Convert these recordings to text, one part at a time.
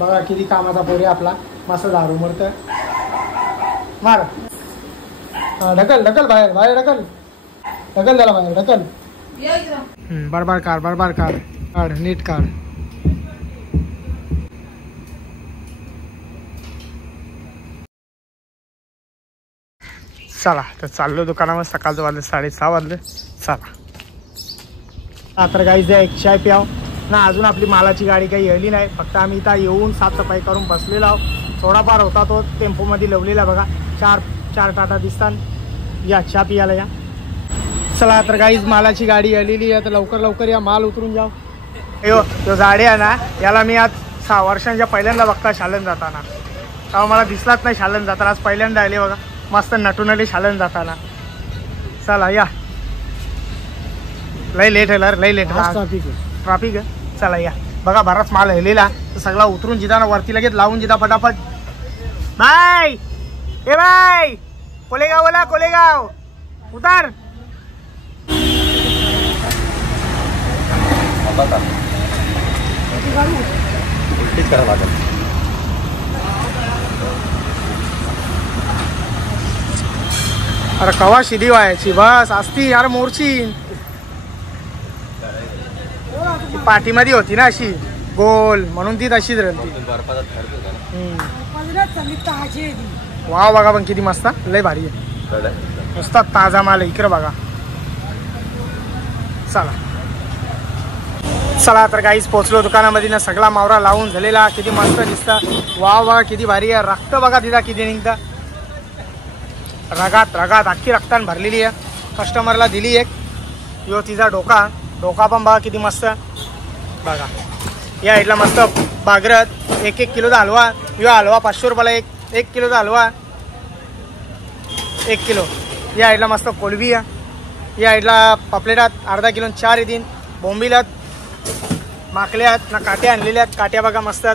बघा किती कामाचा पोरी आपला, मस्त दारू मरत. मार ढकल ढकल बाहेर, बाहेर ढकल ढकल त्याला बाहेर ढकल. बरोबर काढ, बरोबर काढ, काढ नीट काढ. चला तर चाललो दुकानावर. सकाळचं वाजले 6:30 वाजले. चला तर गाईज द्या एक चाय प्याव ना. अजून आपली मालाची गाडी काही आली नाही, फक्त आम्ही इथं येऊन साफसफाई करून बसलेलो आहोत. थोडाफार होता तो टेम्पोमध्ये लवलेला बघा. चार टाटा दिसतात. या चहा पियाला या. चला तर गाईज मालाची गाडी आलेली आहे, तर लवकर लवकर या, माल उतरून जाऊ. यो तो झाडे आहे ना, याला मी आज 6 वर्षांच्या पहिल्यांदा बघता शालन जाताना. तेव्हा मला दिसलाच नाही शालन जाताना, आज पहिल्यांदा आले बघा. मस्त नटून आली शालन जाताना. चला या. लय लेट आहे, लय लेट ट्रॅफिक आहे. चला या. बघा बराच माल हेलेला, तर सगळा उतरून जिदा ना वरती लगेच लावून जिदा फटाफट. बाय ए बाय, कोलेगाव बोला, कोलेगाव उतार. अरे कवा शिदी व्हायची बस असती यार. मोरची पाठीमध्ये होती ना अशी गोल, म्हणून ती तशीच राहती. वाव बघा पण किती मस्त, लय भारी आहे. नुसता ताजा माल इकडे बघा. चला चला तर गाईच पोचलो दुकानामध्ये ना. सगळा मावरा लावून झालेला, किती मस्त दिसता. वाव बघा किती भारी आहे. रक्त बघा तिथं किती निघतं. रगात रगात अख्खी रक्तान भरलेली आहे. कस्टमरला दिली एक. यो तिचा डोका पण बघा किती मस्त बघा. या इथला मस्त बागरत 1 किलोचा हलवा. यो हलवा 500 रुपयाला एक किलोचा हलवा 1 किलो. या इथला मस्त कोलबी आहे. या इथला पापलेटात अर्धा किलो 4 येतील. बोंबिलात माकल्यात ना काट्या आणलेल्या आहेत. काट्या बघा मस्त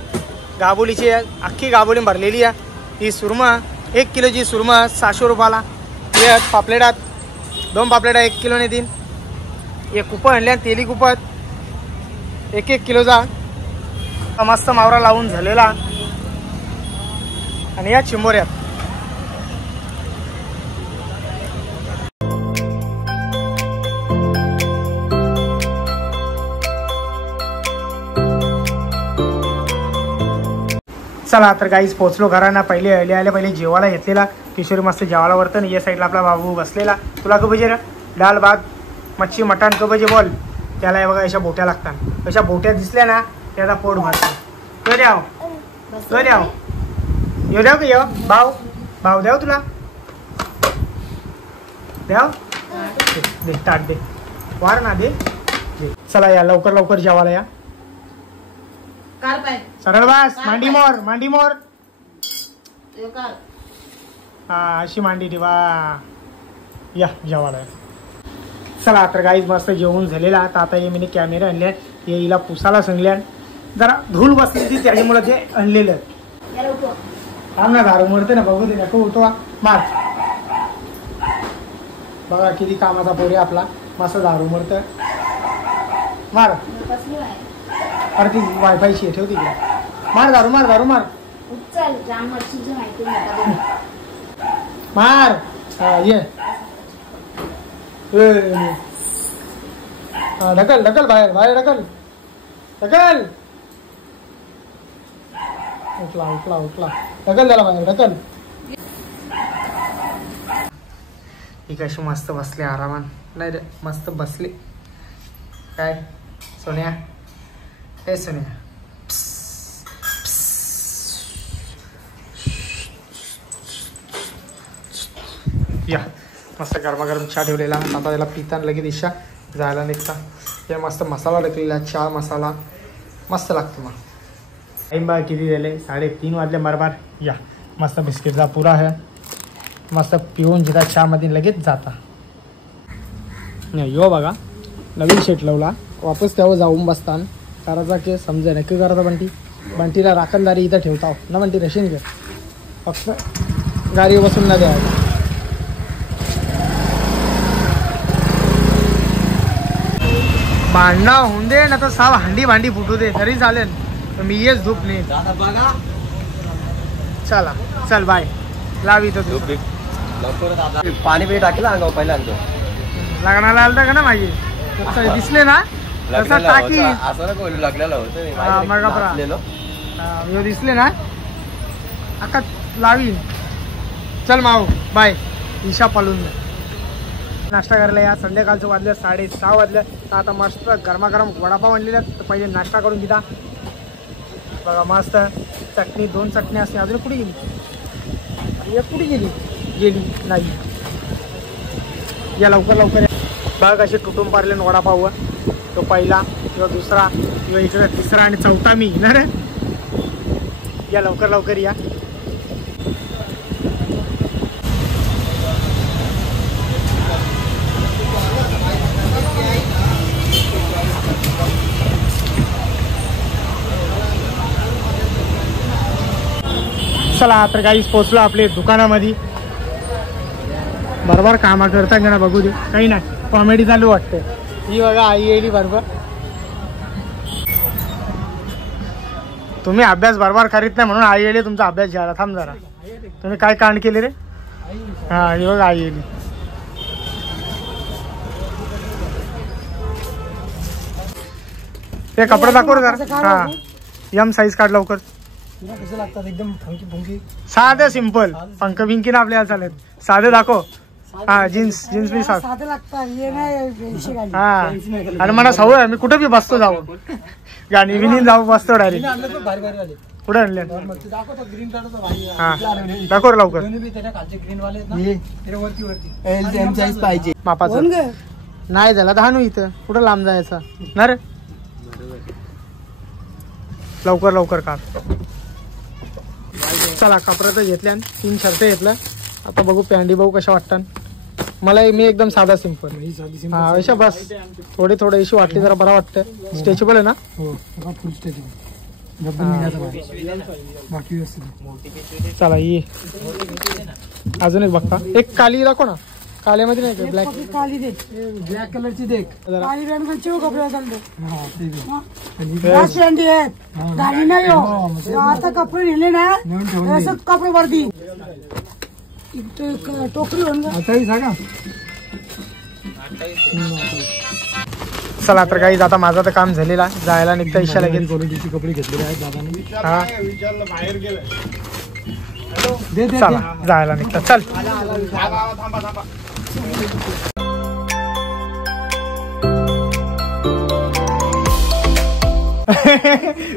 गाबोलीची आहे, अख्खी गाबोली भरलेली आहे. ही सुरमा 1 किलोची सुरमा 600 रुपयाला. हे पापलेटात 2 पापलेटा 1 किलोने देईन. एक कुपं आणल्या तेली कुपत 1 किलोचा. मस्त मावरा लावून झालेला. आणि या चिंबोऱ्यात चला तर गाईस पोचलो घरांना. पहिले जेवायला घेतलेला. किशोरी मस्त जेवायला वरतं. या साईडला आपला बाबू बसलेला. तुला का पाहिजे रे? डाळ भात मच्छी मटण का पाहिजे बोल. त्याला हे बघा अशा बोट्या लागतात. अशा बोट्या दिसल्या ना त्याचा पोट भरतो. तो द्याव येऊ द्याव का? येऊ भाव द्याव तुला द्याव. दे ताट दे, वार ना दे. चला या लवकर लवकर जेवायला या. सरळ बस. मांडी मोर हा अशी मांडी ठेवा. या जेवायला. चला तर गाईज मस्त जेवून झालेला. आता हे मी कॅमेरा आणले, हे हिला पुसाला सांगल्या. जरा धूल बसली ती त्याच्यामुळे ते आणलेलं. थांब ना दारू मरते ना, बघू दे नको उठवा. मार बघा किती कामाचा पोरी आपला, मस्त दारू मरत. मार. अरे ती वायफायची ठेव तिकडे. मार दारू मार मार. ये ढकल ढकल बाहेर ढकल. उठला ढकल त्याला बाहेर ढकल. ही कशी मस्त बसले आरामान. नाही रे मस्त बसले. काय सोन्या? हे सोन्या या. मस्त गरमागरम चहा ठेवलेला. आता त्याला पिताना लगेच दिशा जायला निघता. हे मस्त मसाला टाकलेला, चहा मसाला मस्त लागतो. मग टाईम बघा किती झाले, 3:30 वाजले बरोबर. या मस्त बिस्किटचा पुरा आहे. मस्त पिऊन जिथं चहामध्ये लगेच जाता. नाही यो बघा नवीन शेट लावला. वापस त्यावर जाऊन बसतान करायचा की समजा नक्की करायचा. बंटीला राखणदारी इथं ठेवता ना. बंटी रशीन घे, फक्त गाडीवर बसून न द्यायला. भांडणं होऊन दे ना तर साव हांडी भांडी फुटू दे तरी चालेल. मी येच धूप नाही. चला चल बाय. लाव इथं पाणी बिणी टाकलं अंगावर पहिला आणतो. लग्नाला आलता का ना माझी दिसले ना तसा टाकी असं लागलेलं होतं मग दिसले ना अक्का लावी. चल माऊ बाय. ईशा पालून नाश्ता करायला या. संध्याकाळचं वाजलं 6:30 वाजलं. तर आता मस्त गरमागरम वडापाव आणलेला. तर पहिले नाश्ता करून घेता. बघा मस्त चटणी 2 चटणी असते. अजून कुठे गेली? कुठे गेली नाही. या लवकर लवकर. बघ असे तुटून पारले वडापाव. तो पहिला किंवा दुसरा किंवा इकडे तिसरा आणि चौथा मी ना रे. या लवकर लवकर या. चला तर काही पोचलो आपले दुकानामध्ये. बरोबर कामा करता का ना बघू दे. काही नाही कॉमेडी चालू वाटते. ही बघा आई येईल बरोबर. तुम्ही अभ्यास बरोबर करीत नाही म्हणून आई येईल तुमचा अभ्यास घ्यायला. थांब जरा. तुम्ही काय कांड केले रे? हा ही बघा आई येईल. ते कपडे दाखव जरा. हा एम साईज काढ लवकर. कसं लागतात एकदम फंकी फंकी. साधे सिंपल. पंख बिंकी ना आपल्याला चालेल. साधे दाखव. हा जीन्स बी साधे लागतात. हा आणि मला सवय आहे. मी कुठे बी बसतो जाऊ. गाणी विनीन जाऊ बसतो डायरेक्ट. कुठे आणले? हा दाखव लवकर. मापाचं नाही झाला दहानू इथं. कुठं लांब जायचं ना रे. लवकर लवकर काढ. चला कपडे तर घेतल्या. 3 शर्ट घेतल्या. आता बघू पॅन्टी बघू कशा वाटतात. मला मी एकदम साधा सिंपल. हा अशा बस थोडे थोडे इशू वाटते जरा बरा वाटतं. स्ट्रेचेबल आहे ना. फुल स्ट्रेचेबल. चला ये अजून एक बघता. एक काली दाखव ना. काल्यामध्ये नाही का ब्लॅक. काली दे. ब्लॅक कलरची देख. काली रंग कपडे गाडी नाही हो. आता कपडे नेले ना असं कपडे वर्दी टोकरी सांगा. चला तर काही आता माझं तर काम झालेला. जायला निघता इशा लागेल. क्वालिटीचे कपडे घेतलेले आहेत दादाने. हा चला जायला निघता. चल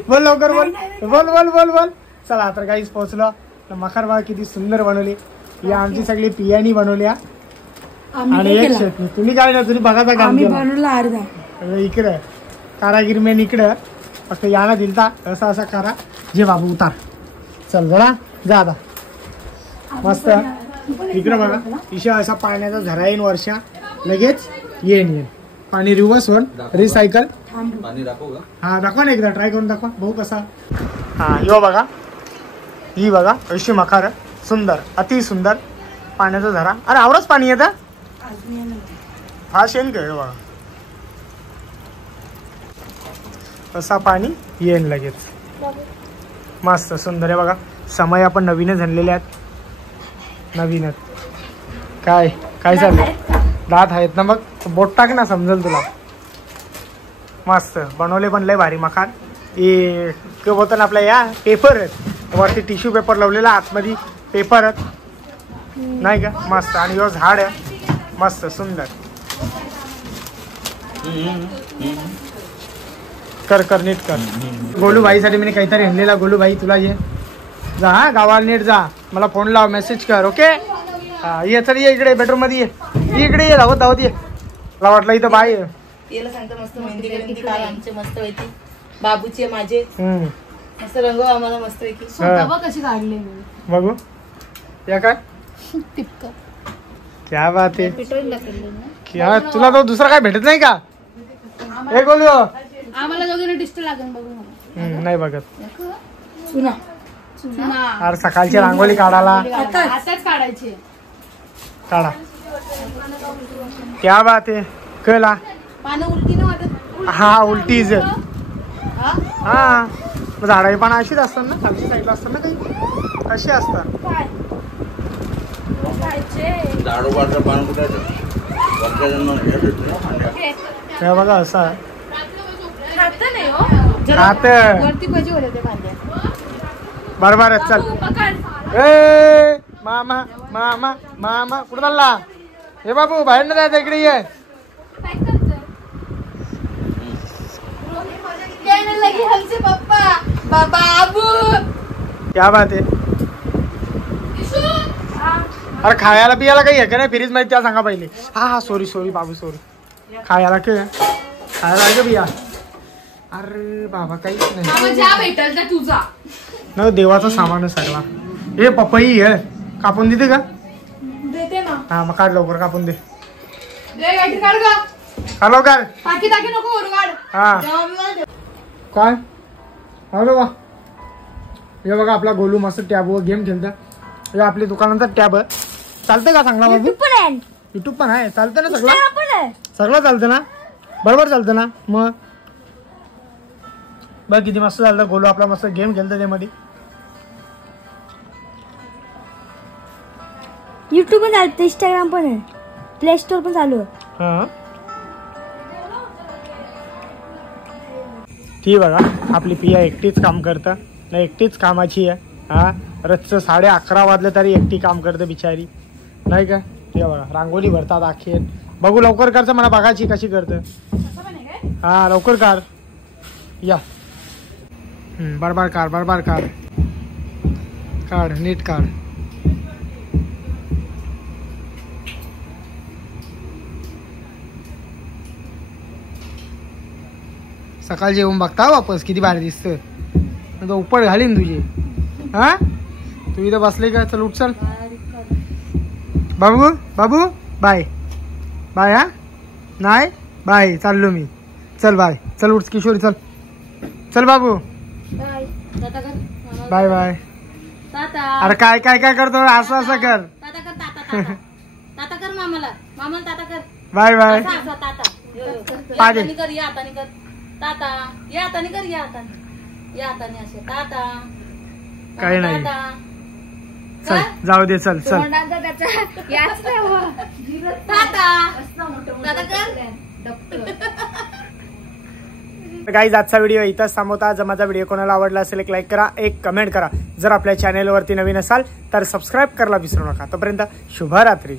बोल लवकर बोल बोल बोल बोल बोल. चला तर काहीच पोहोचलो. मखर बघा किती सुंदर बनवली. या आमची सगळी पियानी बनवल्या. आणि एक चटणी. तुम्ही काय ना तुम्ही बघाचा काम केलं. इकडे कारागीर मेन इकडं फक्त याला दिलता. असा असा करा जे बाबू उतार. चल जरा जा आता. मस्त इकडे बघा. इशा असा पाण्याचा झरा येईन वर्षा लगेच येईन. पाणी रिव्हर्स होऊन रिसायकल. हा दाखवा ना एकदा. ट्राय करून दाखवा भाऊ कसा. हा यो बघा. ही बघा अशी मखार सुंदर अति सुंदर पाण्याचा झरा. अरे आवरच पाणी येतं. हा शेण काय बघा. तसा पाणी येईन लगेच. मस्त सुंदर आहे बघा. समय आपण नवीनच आणलेले आहेत. नवीनच काय काय चाललंय. दात आहेत ना मग बोट टाक ना समजेल तुला. मस्त बनवले पण लय भारी मखान. हे बोलतो ना आपल्या या पेपर आहेत वरती टिश्यू पेपर लावलेला. आतमध्ये पेपर आहेत नाही का. मस्त आणि यो झाड आहे मस्त सुंदर. कर कर नीट कर. गोलूभाईसाठी मी काहीतरी आणलेला. गोलूभाई तुला ये जा. हा गावाला नीट जा. मला फोन लाव मेसेज कर. ओके हा ये. चल ये इकडे बेडरूम मध्ये ये. इकडे ये धावत धावत ये. मला वाटलं इथं बाय याला सांगतो मस्त मेहंदी बिंदी काल आमचे मस्त पैकी. बाबूचे माझे मस्त रंग आम्हाला मस्त पैकी. कशी काढले बघू या काय. क्या बात आहे. क्या तुला तो दुसरा काय भेटत नाही का. हे गोलू आम्हाला दोघींना डिस्ट लागेल बघू. नाही बघत. अरे सकाळची रांगोळी काढायला आताच काढायची. काढा. क्या बात आहे. कला पानं उलटी नाही वाटत. हा उलटी इज्जत. हा झाडे पण अशीच असतात ना, खालच्या साईडला असतात ना काही, कशी असतात? हे बघा असं आहे. बरोबर चल. ए मामा मामा मामा कुठं चालला? हे बाबू बाहेर न जायचं, इकडे ये. क्या बात आहे. अरे खायला पियाला काही आहे का नाही फ्रीज मध्ये त्या सांगा पहिले. हा सॉरी बाबू सॉरी. खायला खायला बिया. अरे बाबा काहीच नाही. तुझा न देवाचा सामान सगळा. हे पपई आहे, कापून देते का? देते ना. हा मग काढ लवकर, कापून दे. काढ लवकर. टाकी नको हा काय हॅलो वा. हे बघा आपला गोलू मस्त टॅबवर गेम खेळता. हे आपली दुकानाचा टॅब चालतंय का चांगला बाबू? युट्यूब पण आहे, चालतं ना सगळं? सगळं चालतं ना, बरोबर चालतं ना. मग बघ किती मस्त चालतं. गोलू आपला मस्त गेम खेळतं त्यामध्ये. युट्यूब पण चालतं, इंस्टाग्राम पण आहे, प्ले स्टोर पण चालू आहे. हा ती बघा आपली पिया एकटीच काम करतं, नाही एकटीच कामाची आहे. हा रोजचं 11:30 वाजले तरी एकटी काम करते बिचारी, नाही का? ते बघा रांगोळी भरतात अखेर. बघू लवकर करतं, मला बघायची कशी करतं. हा लवकर कर या. बरोबर काढ नीट काढ. सकाळची येऊन बघता वापस किती भारी दिसतं. उपट घालीन तुझी. हा तू इथं बसले का? चल उठ चल. बाबू बाय बाय. हा नाही बाय, चाललो मी. चल बाय, चल उठ किशोरी, चल बाबू बाय बाय. अरे काय करतो, असं कर. Bye bye. काही नाही, चल जाऊ दे. चल गाईज आजचा व्हिडिओ इथंच थांबवता. जर माझा व्हिडिओ कोणाला आवडला असेल एक लाईक करा, एक कमेंट करा. जर आपल्या चॅनेलवरती नवीन असाल तर सबस्क्राईब करायला विसरू नका. तोपर्यंत शुभरात्री.